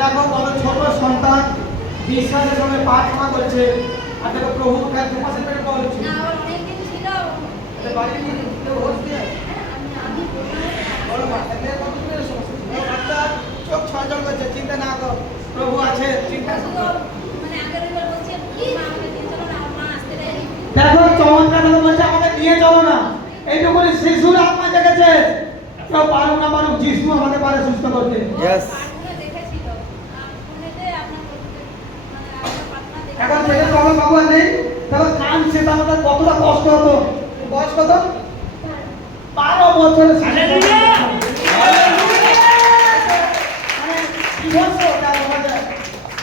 দেখো কত ছোট সন্তান বিশ্বাসের সঙ্গে প্রার্থনা করছে আর দেখো প্রভু দু মাসের পেটে বলছে না আর অনেক দিন ছিল বাড়ি নিয়ে হোস দিয়ে বড় বাচ্চা দিয়ে কত দিনের সমস্যা ছিল বাচ্চা চোখ ছলছল করছে চিন্তা না কর প্রভু আছে চিন্তা মানে আগের বার বলছে মা আমাকে নিয়ে চলো না মা আসতে দেয়নি দেখো চমৎকার কথা বলছে আমাকে নিয়ে চলো না এইটুকুনি শিশুর আত্মা জেগেছে কেউ পারুক না পারুক যিশু আমাকে পারে সুস্থ করতে यस এখন ছেলে বাবা বাবা নেই তবে কাঁদছে তার মধ্যে কতটা কষ্ট হতো বয়স কত 12 বছরের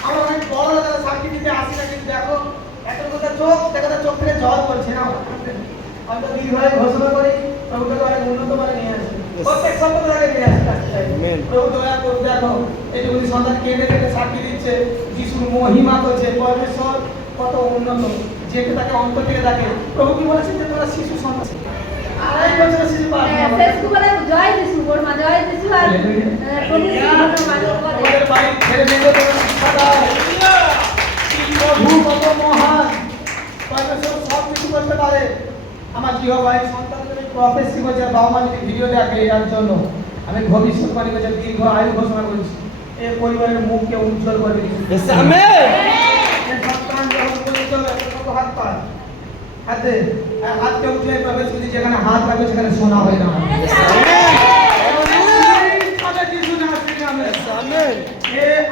আমার অনেক বড় যারা সাক্ষী দিতে আসি না কিন্তু দেখো এত কথা চোখ দেখো চোখ থেকে জল পড়ছে না আমরা দীর্ঘায়ু ঘোষণা করি প্রভুকে অনেক উন্নত মানে নিয়ে আসে প্রত্যেক সম্প্রদায়কে নিয়ে আসতে প্রভু দয়া করুন দেখো এইটুকু সন্তান কেঁদে কেঁদে সাক্ষী দিচ্ছে যিশুর মহিমা করছে পরমেশ্বর কত উন্নত যেটা তাকে অন্তর থেকে দেখে প্রভু কি বলেছেন যে তোরা শিশু সন্তান আড়াই বছরের শিশু বলে জয় যিশু ওর মা জয় যিশু আর আমাদের বাড়ি ছেড়ে মেয়েদের তোমরা শিক্ষা দাও প্রভু কত মহান পরমেশ্বর সব কিছু করতে পারে আমার গৃহবাড়ির সন্তানদের প্রফেসি করছে বাবা মা যদি ভিডিও দেখে এর জন্য আমি ভবিষ্যৎবাণী করছি দীর্ঘ আয়ু ঘোষণা করছি এই পরিবারের মুখকে উজ্জ্বল করে দিচ্ছি সন্তান যখন পরিচিত হবে কত হাত পায় হাতে হাতকে উঠলে প্রবেশ করছি যেখানে হাত রাখবে সেখানে সোনা হয় না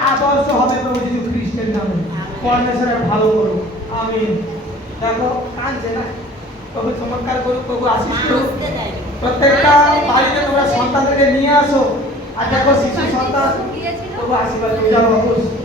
আদর্শ হবে প্রভু যিশু খ্রিস্টের নামে পরমেশ্বরের ভালো করুক আমিন দেখো কাঁদছে না প্রভু চমৎকার করুক প্রভু আশীষ করুক প্রত্যেকটা বাড়িতে তোমরা সন্তানদেরকে নিয়ে আসো আর দেখো শিশু সন্তান প্রভু আশীর্বাদ করুক।